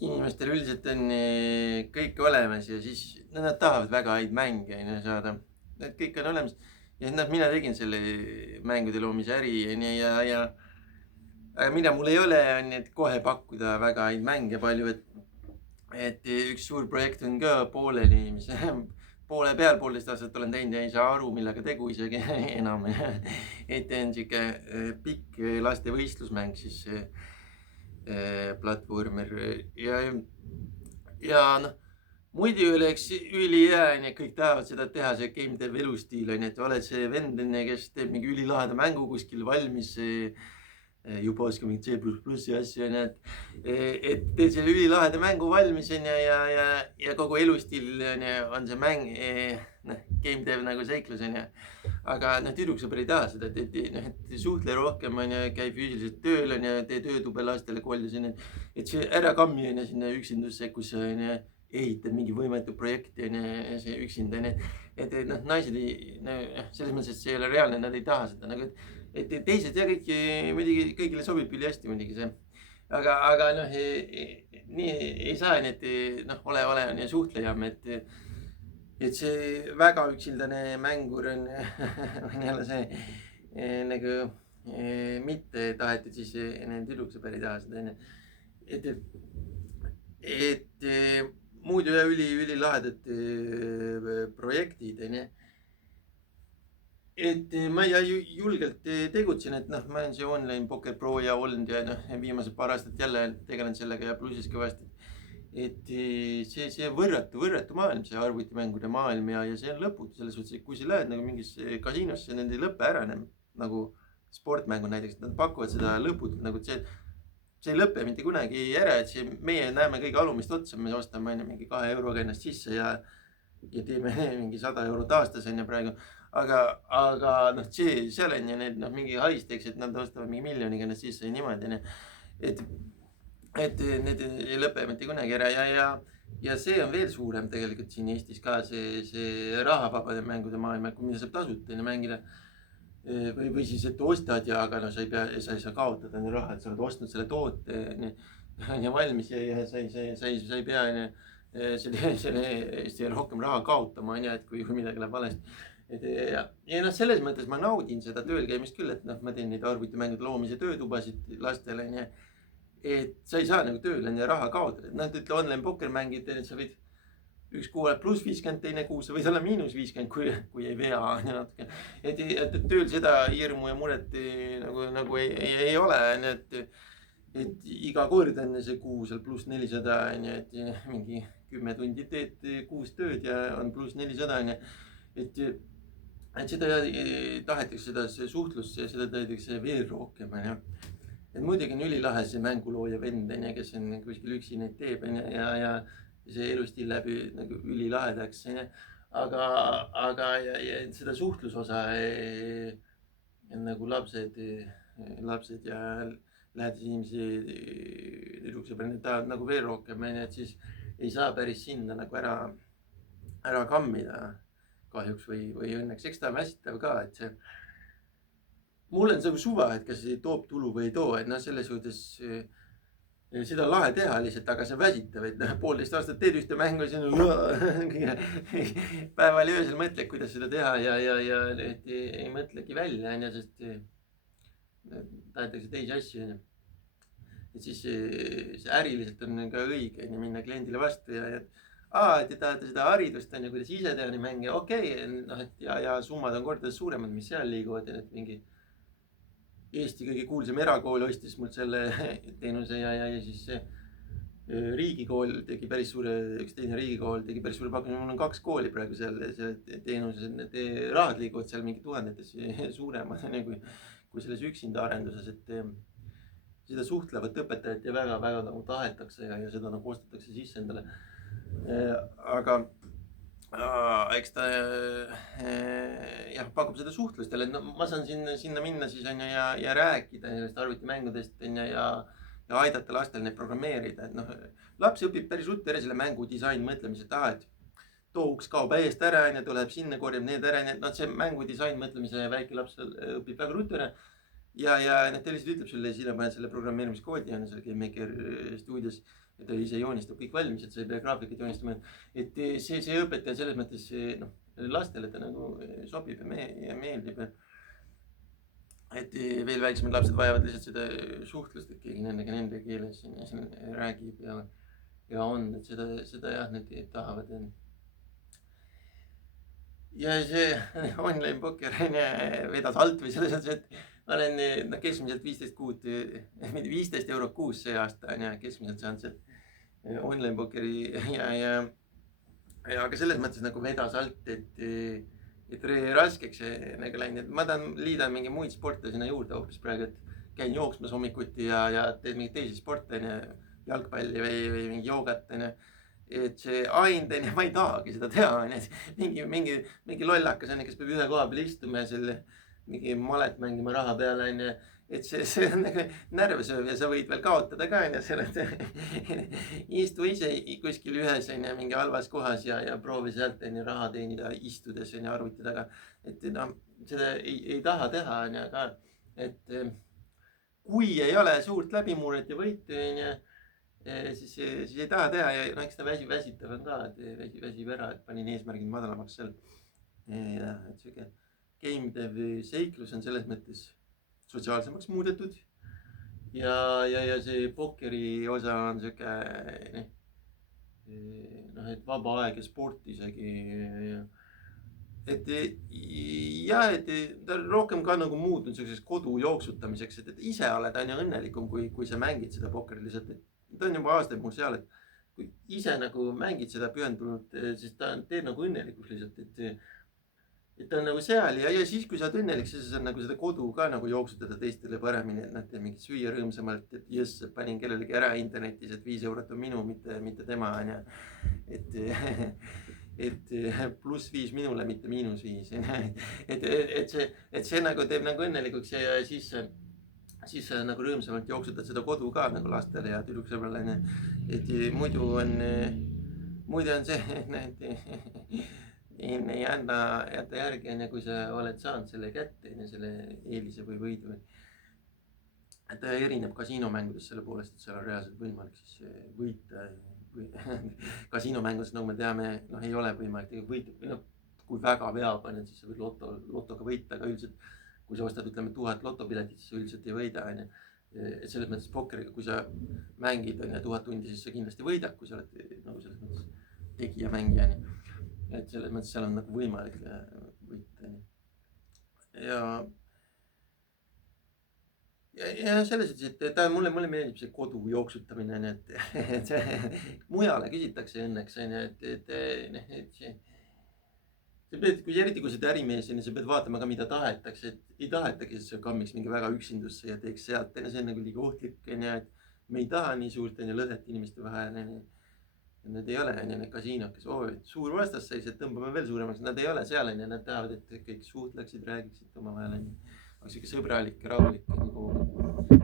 inimestel üldiselt on kõik olemas ja siis nad tahavad väga häid mänge saada. Need kõik on olemas. Ja mina tegin selle mängude loomise äri ja aga mida mul ei ole, on et kohe pakkuda väga häid mänge palju, et üks suur projekt on ka pooleli, mis poole peal 1,5 aastat olen teinud ja ei saa aru, millega tegu isegi enam. et on sihuke pikk laste võistlusmäng siis platvormer ja noh, muidu oleks ülihea, kõik tahavad seda teha, see game dev elustiil on, et oled see vend, kes teeb mingi ülilaheda mängu kuskil valmis, juba oskab mingit C++ asju, et teed selle ülilaheda mängu valmis ja kogu elustiil on see mäng, game dev nagu seiklus on. Aga tüdruksõber ei taha seda, et suhtle rohkem on ja käi füüsiliselt tööl on ja tee töötube lastele koolidus on. Et see ära kammi on sinna üksindusse, kus on ehitad mingi võimetu projekti on see üksinda on. Et naised ei, selles mõttes, et see ei ole reaalne, nad ei taha seda nagu, et teised ja kõik, muidugi kõigile sobib ülihästi muidugi see. Aga nii ei saa, et ole on ja suhtlejam, et see väga üksildane mängur on jälle see nagu mitte tahetud, siis tüdruksõber ei taha seda. Et muidu ja ülilahedad projektid on. Et ma julgelt tegutsen, et ma olen see online poker pro ja olnud ja viimased paar aastat jälle tegelen sellega ja plussis kõvasti. Et see võrratu maailm, see arvutimängude maailm ja see on lõputu selles suhtes, et kui sa lähed nagu mingisse kasiinosse, need ei lõpe ära nagu sportmängu näiteks, nad pakuvad seda lõputult nagu see ei lõpe mitte kunagi ära, et meie näeme kõige alumist otsa, me ostame mingi 2 euroga ennast sisse ja teeme mingi 100 eurot aastas praegu. Aga seal on need mingi haisteks, et nad ostavad mingi miljoniga ennast sisse ja niimoodi. Et need ei lõpe mitte kunagi ära ja see on veel suurem tegelikult siin Eestis ka see rahavabade mängude maailm, mida saab tasuta mängida. Või siis, et ostad ja aga sa ei saa kaotada raha, et sa oled ostnud selle toote ja valmis ja sa ei pea selle rohkem raha kaotama, et kui midagi läheb valesti. Ja selles mõttes ma naudin seda tööl käimist küll, et ma teen neid arvutimängude loomise töötubasid lastele, et sa ei saa nagu tööl raha kaotada. Ütle online poker mängid, et sa võid üks kuu oled +50, teine kuu sa võid olla -50, kui ei vea natuke. Et tööl seda hirmu ja muret nagu ei ole, et iga kord on see kuu seal +400, et mingi 10 tundi teed kuus tööd ja on +400, et seda tahetakse seda suhtlust ja seda tahetakse veel rohkem. Et muidugi on ülilahe see mängulooja vend, kes on kuskil üksi neid teeb ja see elustiil läbi nagu ülilahedaks. Aga seda suhtlusosa nagu lapsed ja lähedasi inimesi tüdruksõber tahavad nagu veel rohkem, et siis ei saa päris sinna nagu ära kammida kahjuks või õnneks. Eks ta on väsitav ka, et see mul on see suva, et kas see toob tulu või ei too, et selles suhtes seda on lahe teha lihtsalt, aga see on väsitav, et 1,5 aastat teed ühte mängu ja päeval ja öösel mõtled, kuidas seda teha ja ei mõtlegi välja, sest tahetakse teisi asju. Et siis see äriliselt on ka õige minna kliendile vastu ja te tahate seda haridust, kuidas ise teha nii mänge, okei, ja summad on kordades suuremad, mis seal liiguvad, et mingi Eesti kõige kuulsam erakool ostis mult selle teenuse ja siis riigikool tegi päris suure, üks teine riigikool tegi päris suure pakkumise. Mul on 2 kooli praegu seal teenuses, need rahad liiguvad seal mingi tuhandetes suuremad kui selles üksinda arenduses, et seda suhtlevat õpetajat ja väga nagu tahetakse ja seda nagu ostetakse sisse endale. Aga eks ta pakub seda suhtlust jälle, ma saan sinna minna siis ja rääkida sellest arvutimängudest ja aidata lastel neid programmeerida, et laps õpib päris ruttu ära selle mängu disain mõtlemise, et too uks kaob eest ära, tuleb sinna, korjab need ära, see mängu disain mõtlemise väike laps õpib väga ruttu ära ja ta lihtsalt ütleb sulle, sina paned selle programmeerimiskoodi seal GameMaker stuudios ja ta ise joonistab kõik valmis, et sa ei pea graafikat joonistama. et see õpetaja selles mõttes noh, lastele ta nagu sobib ja meeldib. et veel väiksemad lapsed vajavad lihtsalt seda suhtlust, et keegi nendega nende keeles siin räägib ja on, et seda jah, need tahavad. Ja see online pokker vedas alt või selles mõttes, et ma olen keskmiselt 15 kuud, mitte 15 eurot kuus see aasta on ja keskmiselt saanud sealt online pokeri aga selles mõttes nagu vedas alt, et raskeks nagu läinud, et ma tahan liida mingi muid sporte sinna juurde hoopis praegu, et käin jooksmas hommikuti ja teed mingeid teisi sporte, jalgpalli või mingi joogat, et see aind, ma ei tahagi seda teha, mingi lollakas, kes peab ühe koha peal istuma ja selle mingi malet mängima raha peale, et see on nagu närvesööv ja sa võid veel kaotada ka, istu ise kuskil ühes mingi halvas kohas ja proovi sealt raha teenida istudes arvuti taga, et noh, seda ei taha teha, aga et kui ei ole suurt läbimurret ja võitu, siis ei taha teha ja eks ta väsitav on ka, et väsib ära, et panin eesmärgid madalamaks seal. Ja et siuke game dev seiklus on selles mõttes sotsiaalsemaks muudetud ja see pokkeri osa on siuke noh, et vaba aeg ja sport isegi. et jah, et ta on rohkem ka nagu muutunud selliseks kodu jooksutamiseks, et ise oled õnnelikum, kui sa mängid seda pokkeri lihtsalt. Ta on juba aastaid mul seal, et kui ise nagu mängid seda pühendunult, siis ta teeb nagu õnnelikuks lihtsalt, et ta on nagu seal ja siis, kui sa oled õnnelik, siis sa saad nagu seda kodu ka nagu jooksutada teistele paremini, et nad teeb mingit süüa rõõmsamalt, et jess, panin kellelegi ära internetis, et 5 eurot on minu, mitte tema, et +5 minule, mitte -5, et see nagu teeb nagu õnnelikuks ja siis sa nagu rõõmsamalt jooksutad seda kodu ka nagu lastele ja tüdruksõbrale, et muidu on see, ei anda järgi, kui sa oled saanud selle kätte, selle eelise või võidu. et ta erineb kasiinomängudest selle poolest, et seal on reaalselt võimalik siis võita. Kasiinomängudes, nagu me teame, noh, ei ole võimalik võita, kui väga veab, siis sa võid lotoga võita, aga üldiselt kui sa ostad, ütleme 1000 lotopiletit, siis sa üldiselt ei võida, et selles mõttes pokkeriga, kui sa mängid 1000 tundi, siis sa kindlasti võidad, kui sa oled nagu selles mõttes tegija, mängija, et selles mõttes seal on nagu võimalik võita. Ja selles mõttes, et mulle meeldib see kodu jooksutamine, et mujale küsitakse õnneks, et eriti kui sa oled ärimees, sa pead vaatama ka, mida tahetakse, et ei tahetagi, et sa kammiks mingi väga üksindusse ja teeks sealt, see on nagu liiga ohtlik, et me ei taha nii suurt lõhet inimeste vahel. Nad ei ole need kasiinod, kes suur vastasseis, et tõmbame veel suuremaks, nad ei ole seal, nad tahavad, et kõik suhtleksid, räägiksid omavahel, aga siuke sõbralik ja rahulik nagu